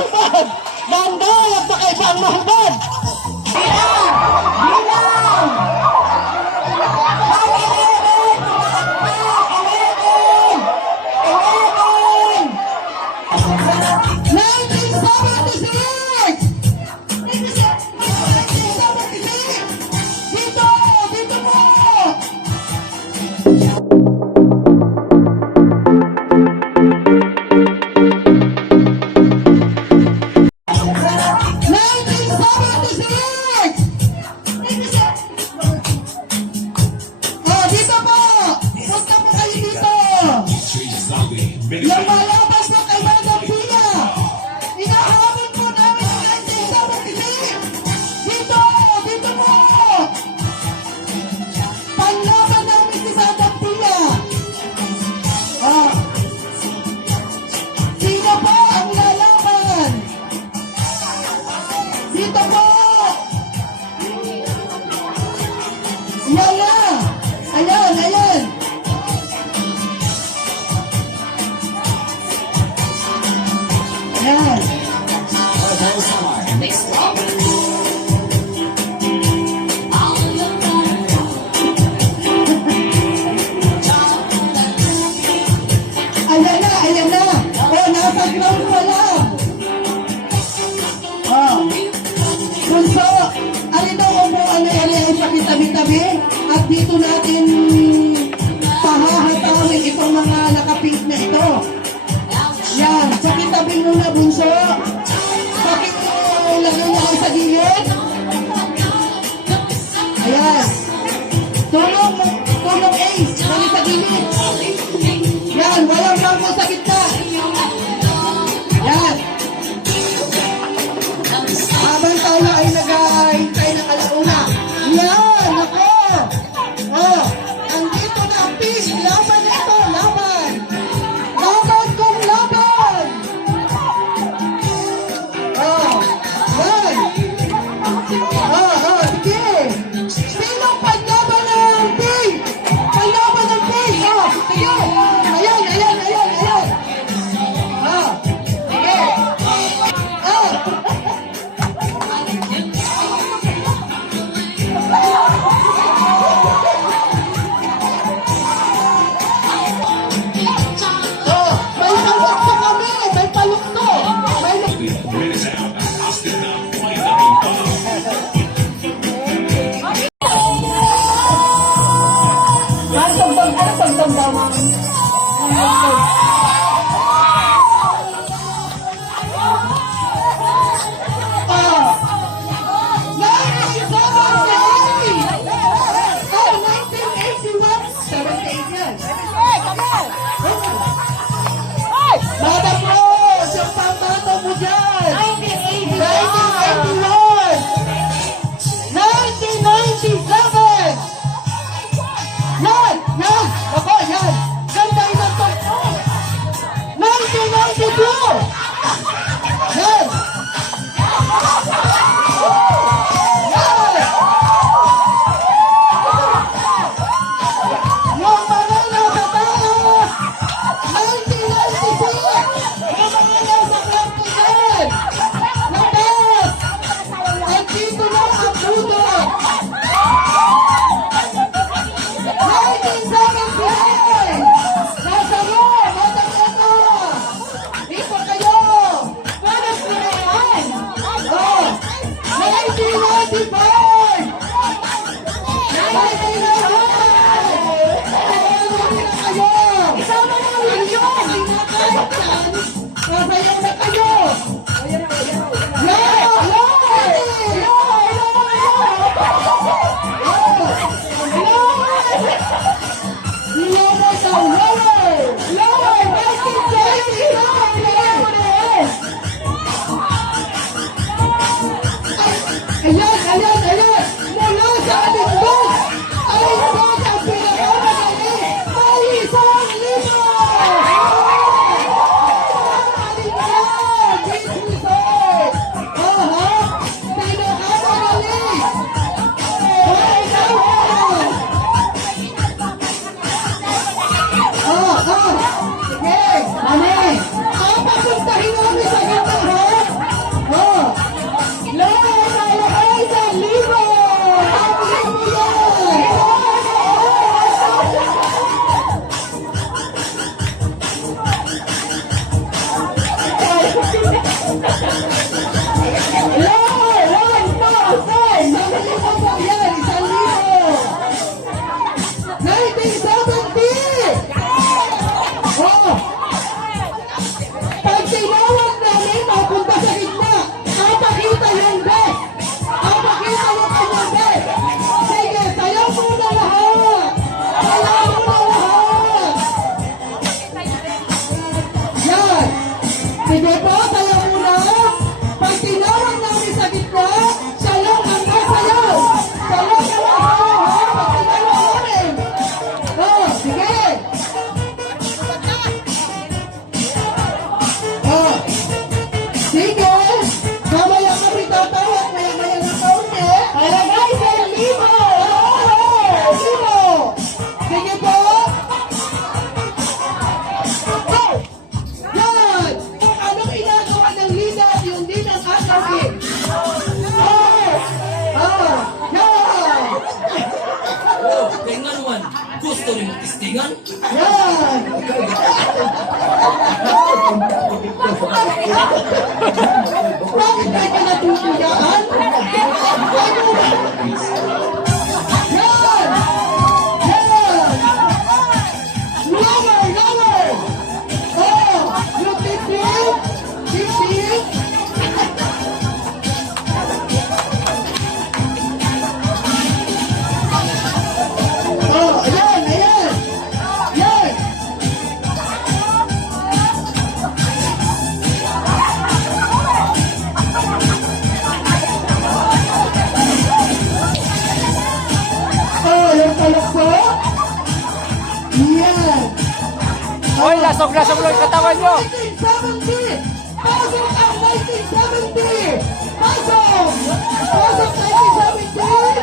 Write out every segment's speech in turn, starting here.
mahubad. Manday at pakaibang mahubad. Bilang! Bilang! Lumalabas na kay Madam Pia. Inahabol po namin ang ating sabang isip. Dito! Dito po! Panlaban namin si Madam Pia. Sino po ang lalaban? Dito po! Yan na! Ayan, ayan! Yes. Ayan na, ayan na. Oh, nasa ground ko lang. Oh. Bunso, alin daw kung ano yan ay pakitabi-tabi at dito natin pahahatawin itong mga nakapink na ito. Yan, pakitabi mo na, bunso. Bakit lagay niya sa gilid? Ayan. Tulong Ace, lagay sa gilid. Yan, walang bangko sa gitna. Yan. Habang tayo ay nag-ahintay ng alauna. Yan, ako. Oh, andito na ang peace. Laban ito, laban. Laban kung laban. Oh, yan. Sige. Sinong paglaban ng pink? Paglaban ng pink. Oh, sige. Ayan, ayan, ayan, ayan. Pag tinawag namin, mapunta sa gitna. Papakita yung best. Papakita yung kanyang best. Sige, sayaw muna lahat. Sayaw muna lahat. Yan. Sige po, sayaw muna. Pag tinawag namin sa gitna, sayaw ang masayaw. Sayaw ang masayaw, ha? Pag tinawag namin. Oh, sige. Oh, sige. Mamaya kami tatawag. Maya-maya na kaunti. Alagay sa limo. Oh, limo. Sige po. Go! Yan! Kung anong inagawa ng Lina at yung din ang atawin. Oh! Ah! Yan! Kaya naman, gusto rin mo tistingan? Yan! Bakit tayo ka natutuyaan? Yan! Yan! Lower! Lower! Oh! Yung tipid! Tipid! Oh! Ayan! Ayan! Yan! Oh! Yung palakso! Yan! Hoy, lasog-lasog lang yung katawan nyo. 1970! Pasok ang 1970! Pasok! Pasok 1970!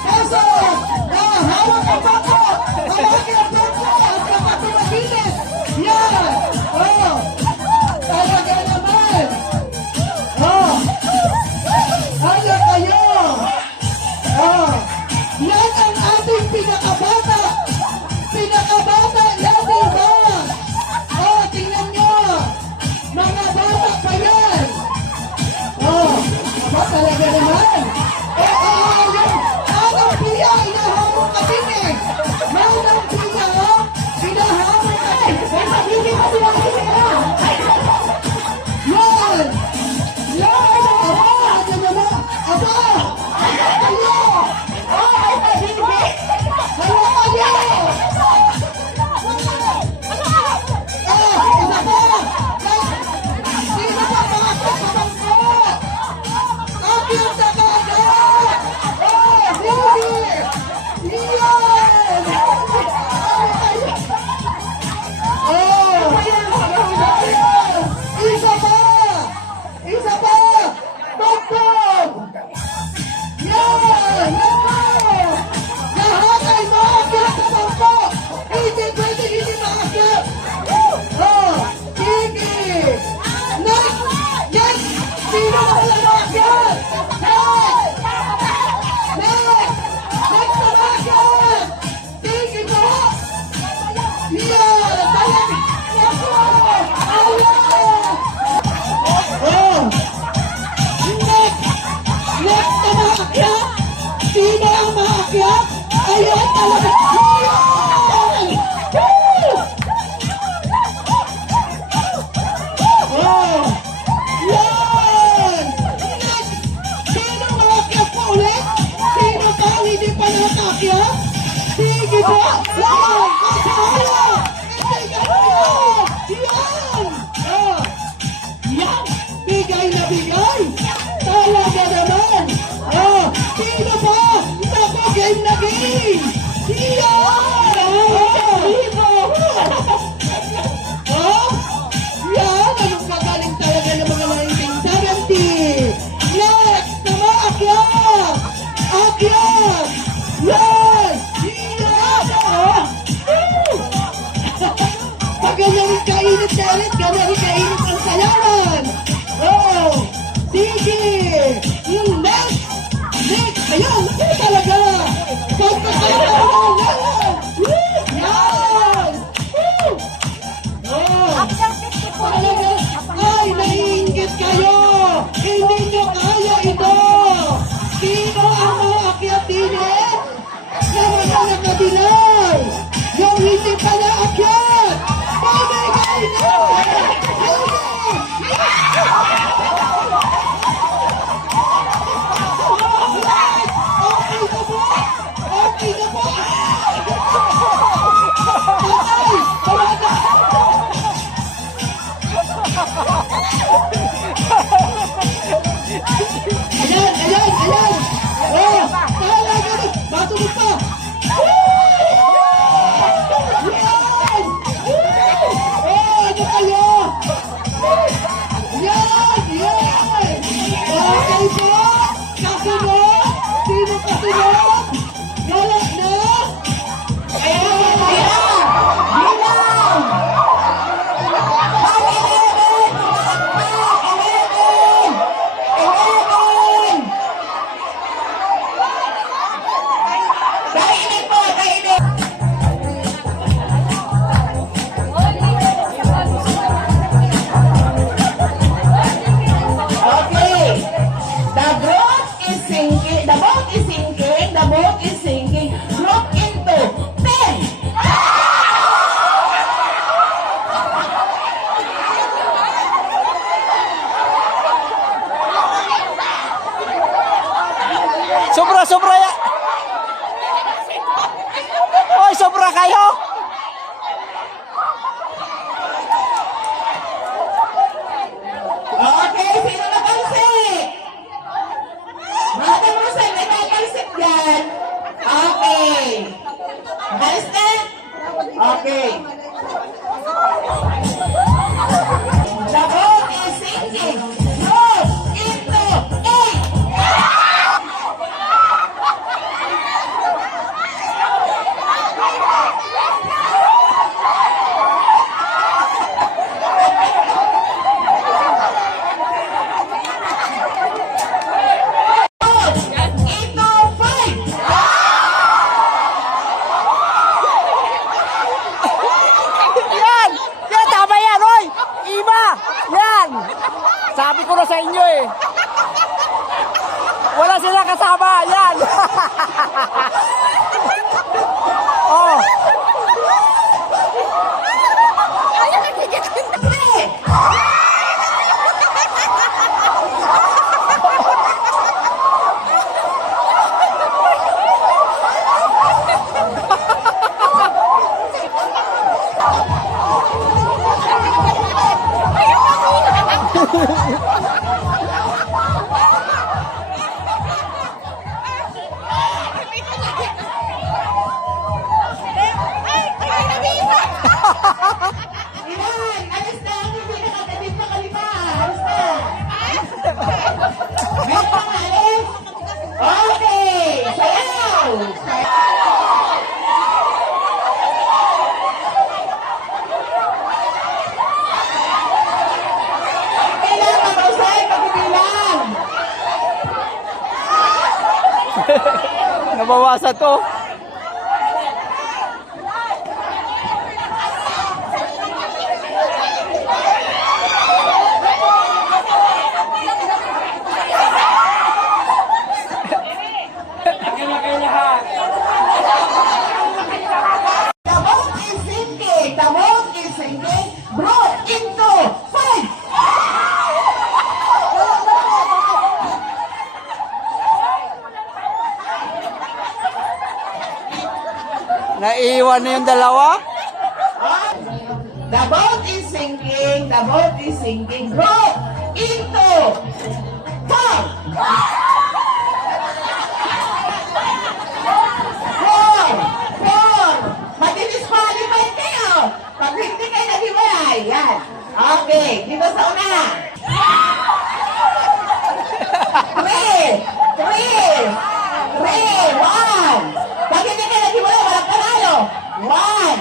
Pasok! Ah, hawak ang bako! Hawak ang bako! At kapatumagilis! Yan! Oh! Talaga naman! Oh! Ano kayo? Oh! Yan ang ating pinakabata! Pinakabata! Yan diba? Oh, tingnan nyo! Mga bata pa yan! Oh, aba talaga naman! Yung anong piya, inahamon ka din eh! Manang piya, inahamon ka din! Eh, sabihin ka din ang piya! Yan! Yan! Aba! Ano naman? Aba! Ano kayo? Oh, ay sabihin! Ano kayo? Ah, isa pa! Sino pa pakasok sa bangko? Akyat sa bangko! Oh, sige! Iyan! Oh! Isa pa! Isa pa! Tugtog! Yan! Nako! Lahat ay maakyat sa bangko! Hindi pwede hindi maakyat! Oh! Sige! Next! Next! Sino na wala maakyat? Next! Next! Next na maakyat! Sige po! Yan! Talaga! Nako! Ayan! Oh! Next! Next na maakyat! Sino ang maakyat? Ayan talaga! Yan! Woo! Oh! Yan! Next! Sino maakyat po ulit? Sino pa ang hindi pa nakakyat? Sige po! Yan! Kasaya! Hindi ganyan! Yan! Oh! Yan! Bigay na bigay! Talaga naman! Oh! Sino pa? Naku, game na game! Yan! Oh! Oh! Yan! Anong magaling talaga ng mga 1970! Next! Na maakyat! Akyat! Yan! Yan! Oh! Woo! Pag ganyan kainit na ulit, ganyan kainit ang sayawan! Oh! Sige! Yung next! Next! Ayun! Talaga! Pagkakataon! Yan! Bakit kayo? Hindi nyo kaya ito! Sino ang mga akyatinin? Na mga nakadinay! Yung hindi pala akyat! Pamigay na! Okay na po! Okay na po! Patay! Patay! Ayan! Ayan! Ayan! Oh! Pahala ganun! Masunod pa! Yan! Oh! Ano kayo? Yan! Yan! Okay po! Kasunod! Sino kasunod? Galak na! Ayan! Ayan! Bilang! Okay. The boat is sinking. The boat is sinking. The boat is sinking. Drop into 10. Sobra, sobra ya. Hoy, sobra kayo. Okay, sino napansin? Mga kamusan, may napansin dyan. Okay. Malis na? Okay. The boat is sinking. Drop into 8. Into 5. Yan! Yan, tama yan, hoy! Iba! Yan! Sabi ko na sa inyo eh. Wala sila kasama, yan! Oh! Ilan? Alis na ang hindi nakakabit na kalima. Alis na. Meron pa nga alis? Okay. Sayaw. Kailangan mausay pagbibilang. Nabawasan to. The boat is sinking. The boat is sinking. Brought into 5. Naiiwan na yung dalawa. The boat is sinking. The boat is sinking. Brought into 4. 4. Matinisqualified kayo. Pag hindi kayo nag-iwalay. Yan. Okay. Dito sa una. 3. 1. Pag hindi kayo nag-iwalay, walang panalo. 1.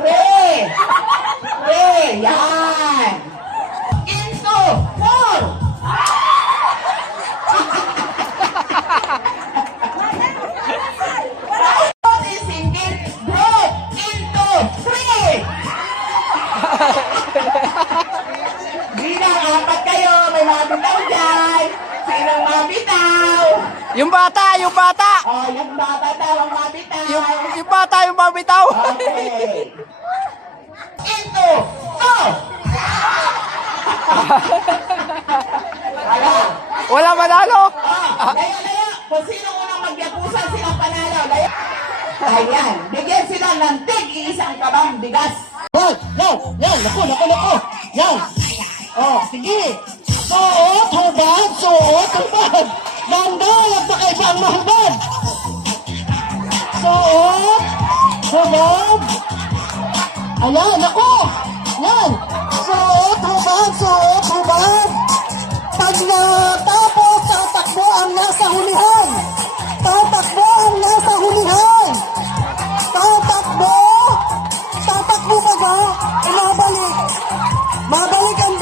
3. Yan. Into 4. Boat is sinking. Drop into 3. Sinong mabitaw? Yung bata, yung bata. Oh, yung bata daw ang mabitaw. Yung bata, yung mabitaw. Okay. Into. Go! Wala. Wala manalo. Laya. Kung sino unang magyapusan, silang panalo. Laya. Ayan. Bigyan sila ng tig-iisang kabang bigas. Yan, naku. Yan. Oh, sige. Suot, hubad. Ganda, nagpakaiba ang mahubad. Suot, hubad. Ayan, naku. Yan. Suot, hubad. Pag natapos, tatakbo ang nasa hulihan. Tatakbo ka ba? Mabalik ang